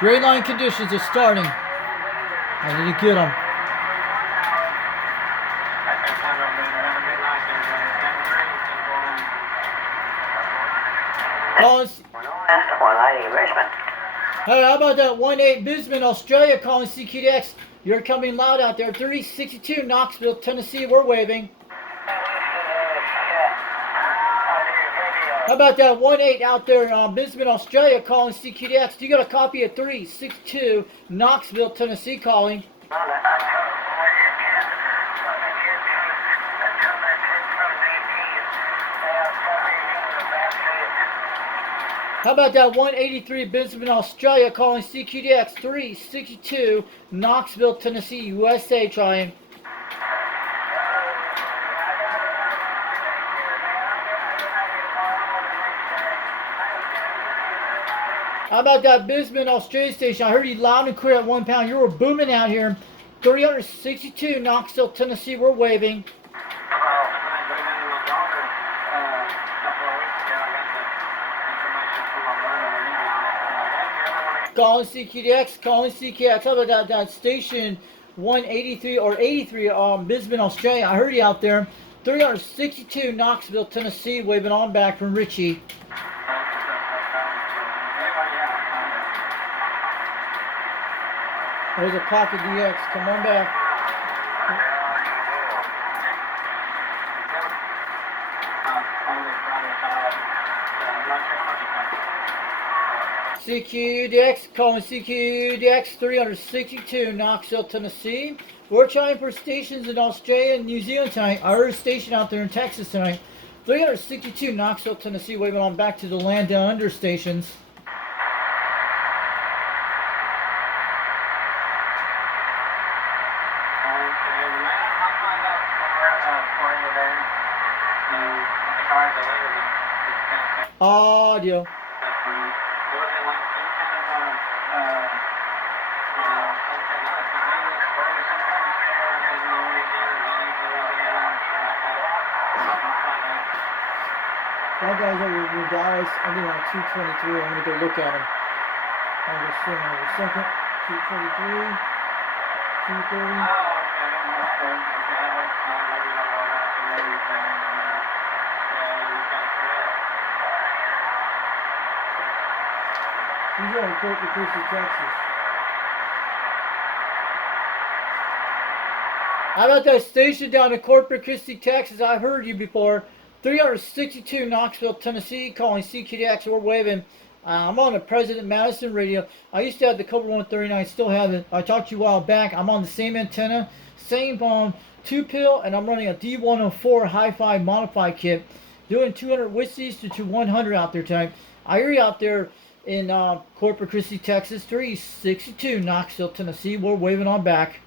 Gray line conditions are starting. I need to get them. Hey, how about that 1-8 Bisman, Australia, calling CQDX? You're coming loud out there. 362 Knoxville, Tennessee. We're waving. How about that 1-8 out there in Bisman, Australia, calling CQDX? Do you got a copy of 362 Knoxville, Tennessee, calling? How about that 183 Bisman, Australia, calling CQDX 362 Knoxville, Tennessee, USA, trying. How about that Bisman, Australia station? I heard you loud and clear at 1 pound. You were booming out here. 362 Knoxville, Tennessee, we're waving. Calling CQDX, calling CQDX. How about that station 183 or 83 Bisman, Australia? I heard you out there. 362 Knoxville, Tennessee, waving on back from Richie. There's a Pocket DX. Come on back. CQDX, calling CQDX 362 Knoxville, Tennessee. We're trying for stations in Australia and New Zealand tonight. I heard a station out there in Texas tonight. 362 Knoxville, Tennessee, waving on back to the land down under stations. Audio. That guy's over in Dallas. I think on 223. I'm going to go look at him. I'm going to see him in a second. 223. 230. He's on Corpus Christi, Texas. How about that station down in Corpus Christi, Texas? I've heard you before. 362 Knoxville, Tennessee, calling CQDX. We're waving. I'm on the President Madison radio. I used to have the Cobra 139, still have it. I talked to you a while back. I'm on the same antenna, same 2-pill, and I'm running a d104 hi-fi modified kit. Doing 200 whiskeys to 100 out there tonight. I hear you out there in Corpus Christi, Texas. 362 Knoxville, Tennessee. We're waving on back.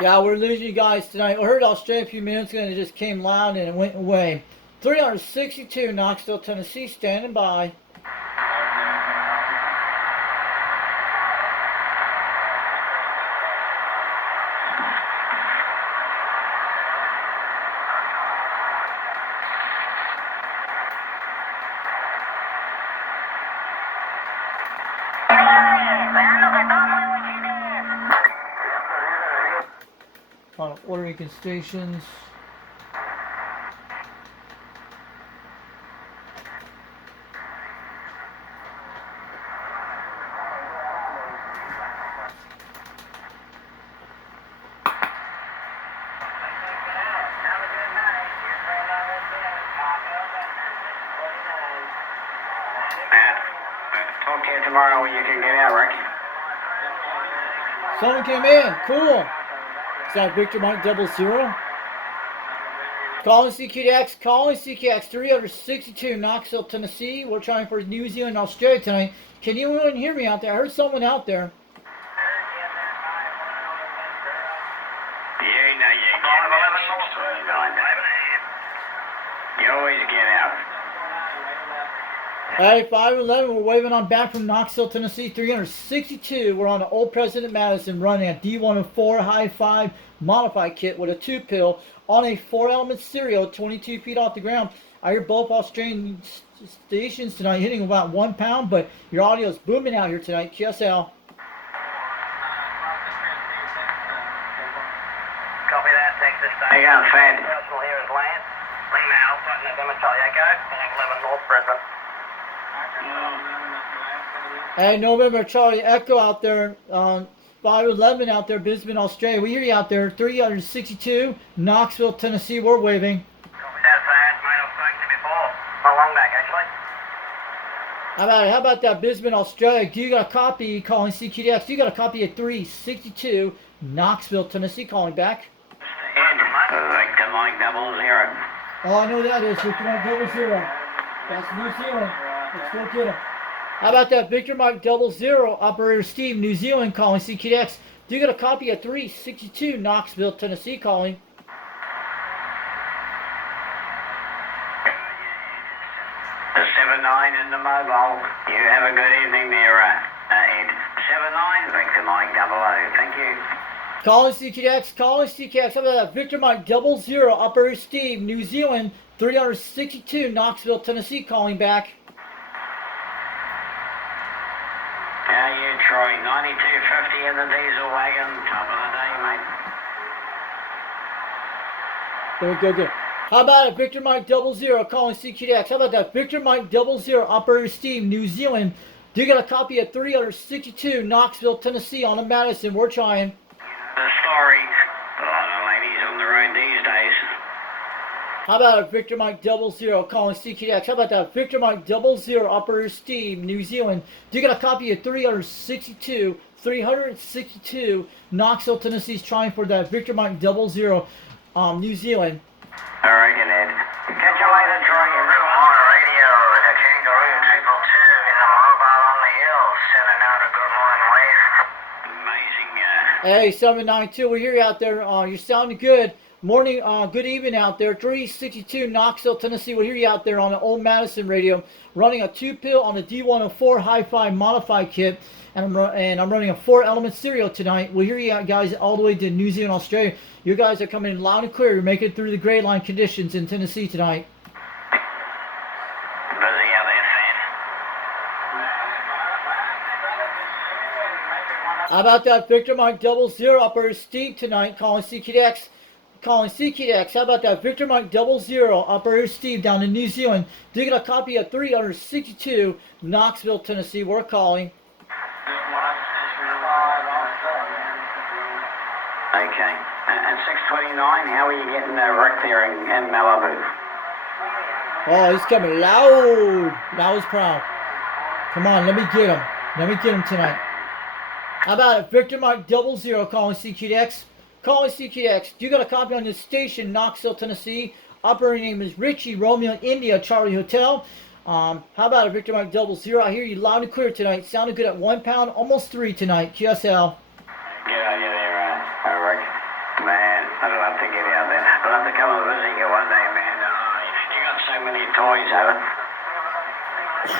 Yeah, we're losing you guys tonight. I heard Australia a few minutes ago and it just came loud and it went away. 362 Knoxville, Tennessee, standing by. On Puerto Rican stations. Talk to you tomorrow when you can get out, Rick. Someone came in. Cool. Is that Victor Mike 00? Calling CQDX, calling CQDX 362 Knoxville, Tennessee. We're trying for New Zealand and Australia tonight. Can anyone hear me out there? I heard someone out there. Yeah, no, you get out. You always get out. Hey, 511, we're waving on back from Knoxville, Tennessee, 362. We're on the old President Madison running a D104 hi-fi modified kit with a 2-pill on a 4-element stereo 22 feet off the ground. I hear both Australian stations tonight hitting about 1 pound, but your audio is booming out here tonight. QSL. Copy that, Texas. How you going, Fed? Personal here is Lance. Lima Alpha, November Charlie Echo, 11 North Brisbane. Hey, November Charlie Echo out there, 511 out there, Brisbane, Australia. We hear you out there, 362, Knoxville, Tennessee. We're waving. Copy that, Fed. Mate, I've spoken to you before. Not long back, actually. How about that, Brisbane, Australia? Do you got a copy calling CQDX? Do you got a copy of 362, Knoxville, Tennessee calling back? Victor Mike 00. Oh, I know that is. Victor Mike 00. That's New Zealand. Let's go get him. How about that, Victor Mike 00, Operator Steve, New Zealand calling CQDX? Do you got a copy of 362, Knoxville, Tennessee calling? The 79 in the mobile. You have a good evening there, Ed. 79, Victor Mike 00. Thank you. Calling CQDX, calling CQDX. How about that, Victor Mike 00, Operator Steve, New Zealand, 362, Knoxville, Tennessee calling back. How are you, Troy? 9250 in the diesel wagon. Top of the day, mate. There we go, good. How about it, Victor Mike 00 calling CQDX? How about that, Victor Mike 00, Operator Steve, New Zealand. Do you got a copy of 362, Knoxville, Tennessee on the Madison? We're trying. Sorry. A lot of ladies on the road these days. How about it, Victor Mike 00 calling CQDX? How about that, Victor Mike 00, Operator Steve, New Zealand. Do you got a copy of 362, Knoxville, Tennessee's trying for that Victor Mike 00, New Zealand. All right, Ed. Catch you later, Troy. On the radio, the Kangaroo 222 in the mobile on the hill, sending out a good morning wave. Amazing, Hey, 792, we hear you out there. You're sounding good. Morning, good evening out there. 362 Knoxville, Tennessee. We hear you out there on the old Madison radio, running a 2-pill on the D104 hi-fi modified kit, and I'm running a 4-element stereo tonight. We hear you guys all the way to New Zealand, Australia. You guys are coming in loud and clear. You're making it through the gray line conditions in Tennessee tonight. Busy out there, fan. How about that, Victor Mike 00, Operator Steve tonight, calling CQDX. Calling CQDX. How about that, Victor Mike 00, Operator Steve down in New Zealand. Do you get a copy of 362, Knoxville, Tennessee? We're calling. Okay. And 629, how are you getting Rick there in Malibu? Oh, he's coming loud. Loud as proud. Come on, let me get him. Let me get him tonight. How about it, Victor Mike 00 calling CQDX? Calling CQDX. Do you got a copy on this station, Knoxville, Tennessee? Operator name is Richie, Romeo, India, Charlie Hotel. How about it, Victor Mike 00? I hear you loud and clear tonight. Sounded good at 1 pound, almost 3 tonight. QSL. Get on you there, Rick. Man, I'd love to get out there. I'd love to come and visit you one day, man. You got so many toys, haven't you?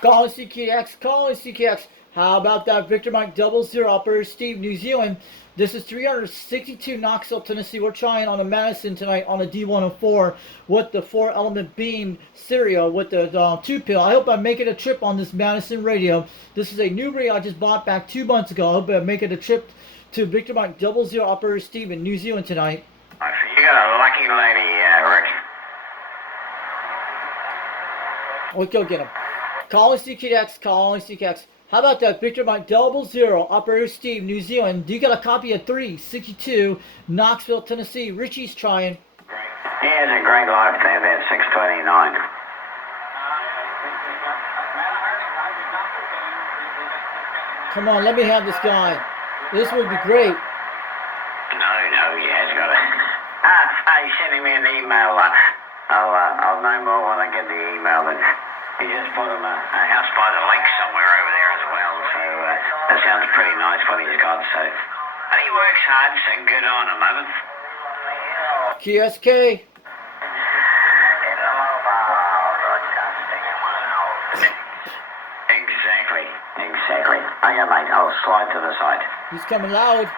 Calling CQDX. Calling CQDX. How about that, Victor Mike 00, Operator Steve, New Zealand. This is 362 Knoxville, Tennessee. We're trying on a Madison tonight on a D104 with the 4-element beam stereo with the 2-pill. I hope I make it a trip on this Madison radio. This is a new radio I just bought back 2 months ago. I hope I make it a trip to Victor Mike 00, Operator Steve in New Zealand tonight. You got a lucky lady, Rick. Let's go get him. Calling CQDX. Calling CQDX. How about that, Victor Mike 00, Operator Steve, New Zealand. Do you got a copy of 362, Knoxville, Tennessee? Richie's trying. He has a great life there, that 629. Come on, let me have this guy. This would be great. No, he has got it. He's sending me an email. I'll know more when I get the email. But he just put him a house by the lake somewhere over there as well. So that sounds pretty nice what he's got. So, and he works hard, so good on him, Evan. QSK. Exactly. Okay, mate, I'll slide to the side. He's coming loud.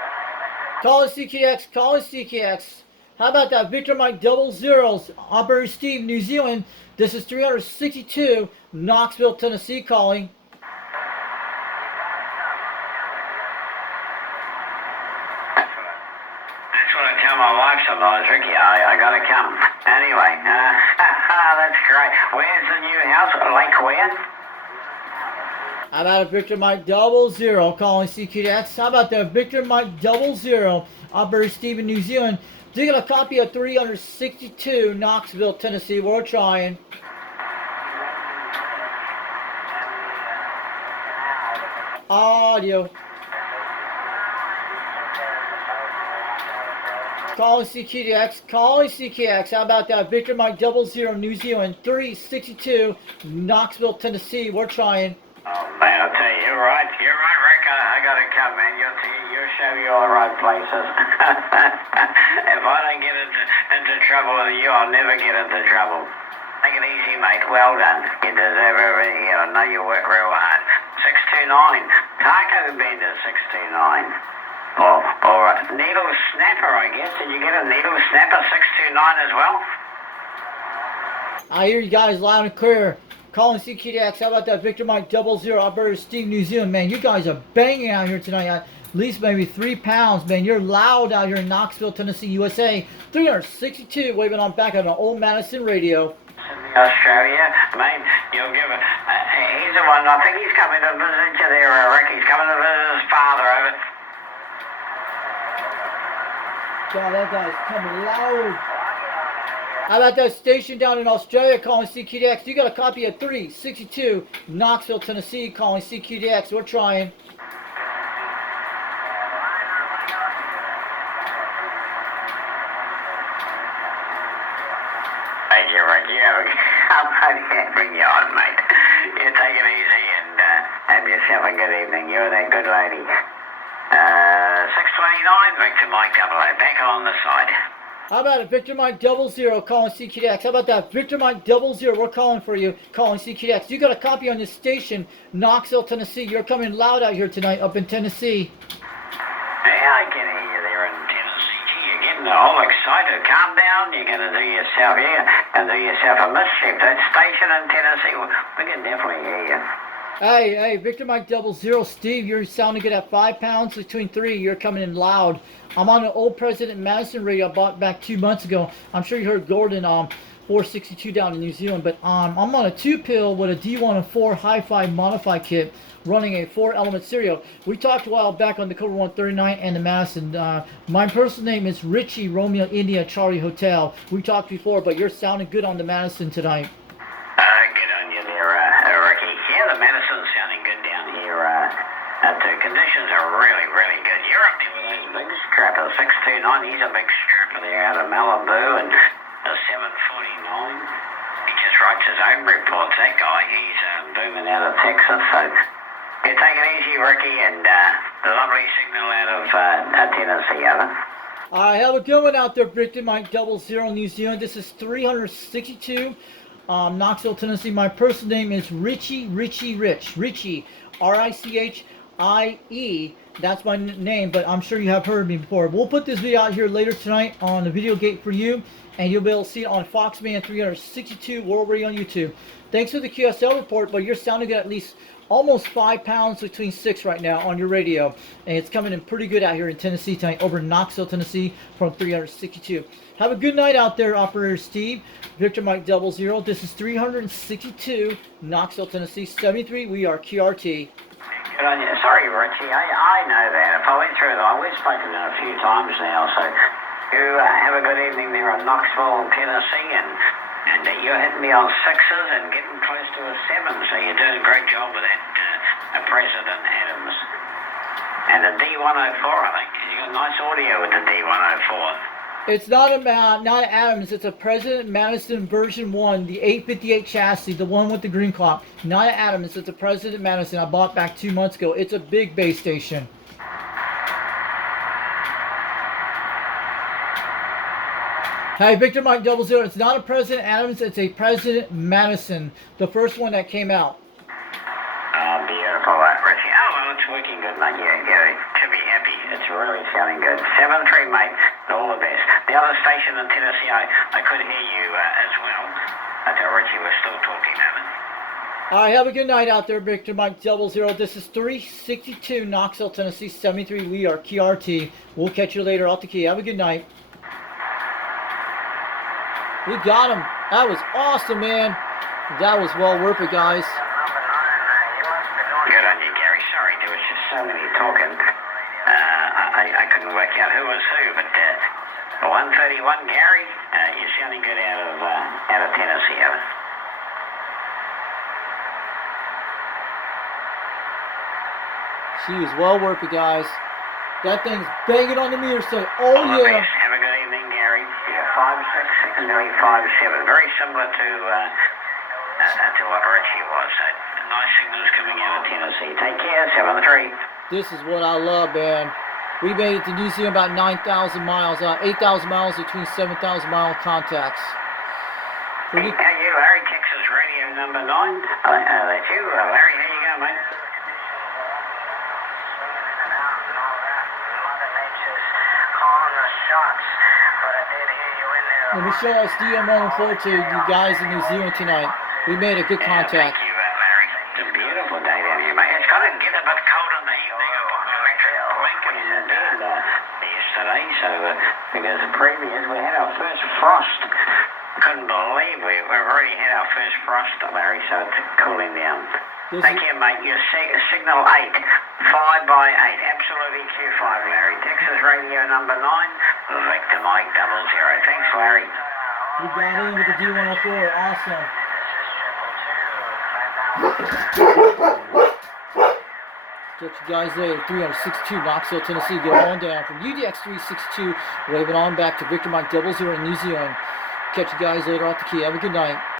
Calling CKX, calling CKX. How about that? Victor Mike 00, Operator Steve, New Zealand. This is 362, Knoxville, Tennessee calling. That's what I tell my wife sometimes, Ricky. I gotta come. Anyway, that's great. Where's the new house? Lake where? How about a Victor Mike 00 calling CQDX? How about that? Victor Mike 00, Operator Steve in New Zealand. Do you get a copy of 362 Knoxville, Tennessee? We're trying. Audio. Calling CQDX, calling CKX. How about that? Victor Mike 00, New Zealand, 362 Knoxville, Tennessee. We're trying. Oh, man, I'll tell you, you're right, Rick. I gotta come, man. You'll show me all the right places. If I don't get into trouble with you, I'll never get into trouble. Take it easy, mate. Well done. You deserve everything. I know you work real hard. 629. Taco Bender 629. Or a needle snapper, I guess. Did you get a needle snapper 629 as well? I hear you guys loud and clear. Calling CQDX. How about that? Victor Mike 00, Operator Steve, New Zealand. Man, you guys are banging out here tonight. At least maybe 3 pounds, man. You're loud out here in Knoxville, Tennessee, USA. 362, waving on back on the old Madison radio. Australia, mate, you'll give it. He's the one, I think he's coming to visit you there, Rick. He's coming to visit his father over. God, that guy's coming loud. How about that station down in Australia calling CQDX? You got a copy of 362 Knoxville, Tennessee calling CQDX. We're trying. Thank you, Rick. I can't bring you on, mate. You take it easy and have yourself a good evening. You're that good lady. 629, Victor Mike 00. Back on the side. How about it? Victor Mike 00 calling CQDX. How about that? Victor Mike 00, we're calling for you, calling CQDX. You got a copy on this station, Knoxville, Tennessee. You're coming loud out here tonight up in Tennessee. Yeah, I can hear you there in Tennessee. Gee, you're getting all excited. Calm down. You're going to do yourself a mischief. That station in Tennessee, we can definitely hear you. Hey, Victor Mike 00, Steve, you're sounding good at 5 pounds between 3. You're coming in loud. I'm on an old President Madison radio I bought back 2 months ago. I'm sure you heard Gordon 462 down in New Zealand, but I'm on a 2-pill with a d104 hi-fi modify kit running a 4-element stereo. We talked a while back on the Cobra 139 and the Madison. My personal name is Richie Romeo India Charlie Hotel. We talked before, but you're sounding good on the Madison tonight. Good on you there, Ricky. Yeah, the Madison's sounding good down here. The conditions are really, really good. You're up there with those big strappers. 629, he's a big strapper there out of Malibu, and a 749. He just writes his own reports, that guy. He's booming out of Texas, so you take it easy, Ricky, and the lovely signal out of Tennessee, over. All right, have a good one out there, Victor Mike 00, New Zealand. This is 362, Knoxville, Tennessee. My personal name is Richie, R-I-C-H-I-E. That's my name, but I'm sure you have heard me before. We'll put this video out here later tonight on the video gate for you, and you'll be able to see it on Foxman 362 World Radio on YouTube. Thanks for the QSL report, but you're sounding at least almost 5 pounds between 6 right now on your radio, and it's coming in pretty good out here in Tennessee tonight, over in Knoxville, Tennessee, from 362. Have a good night out there, Operator Steve. Victor Mike 00. This is 362 Knoxville, Tennessee. 73. We are QRT. Good on you. Sorry, Richie. I know that. If I went through that, we've spoken a few times now, so you have a good evening there in Knoxville, Tennessee, and you're hitting me on 6s and getting close to a 7, so you're doing a great job with that President Adams. And the D104, I think. You got nice audio with the D104. It's not an Adams, it's a President Madison version 1, the 858 chassis, the one with the green clock. Not an Adams, it's a President Madison I bought back 2 months ago. It's a big base station. Hey, Victor Mike 00, it's not a President Adams, it's a President Madison, the first one that came out. Be beautiful, Richie. Oh, well, it's working good, mate. Yeah, to be happy. It's really sounding good. 7-3, mate. All the best. The other station in Tennessee, I could hear you as well. I thought Richie was still talking, Alan. All right, have a good night out there, Victor Mike 00. This is 362 Knoxville, Tennessee, 73. We are KRT. We'll catch you later off the key. Have a good night. We got him. That was awesome, man. That was well worth it, guys. Good on you, Gary. Sorry, there was just so many talking. I couldn't work out who was who, but 131, Gary, you're sounding good out of Tennessee, Alan. She was well worth it, guys. That thing's banging on the mirror saying, oh, All the yeah. best. Have a good evening, Gary. Yeah, 5-6 and nearly 5-7. Very similar to what Richie was. Nice signals coming out of Tennessee. Take care, 7-3. This is what I love, man. We made it to New Zealand about 9,000 miles, 8,000 miles between 7,000 mile contacts. Hey, how you, Larry? Texas Radio number 9. That's you, Larry. How you going, mate? Let me show us DM104 to you guys in New Zealand tonight. We made a good contact. Thank you, Larry. It's a beautiful day down here, mate. It's going to get a bit cold in the evening. I've got my electric blanket in yesterday, so because the previous, we had our first frost. Couldn't believe we've already had our first frost, Larry, so it's cooling down. Thank you, mate. Your signal 8, 5x8, absolutely Q5, Larry. Texas Radio number 9, Victor Mike 00. Thanks, Larry. You got in with the D104. Awesome. Catch you guys later. 362 Knoxville, Tennessee. Get on down from UDX362. Waving on back to Victor Mike 00 in New Zealand. Catch you guys later off the key. Have a good night.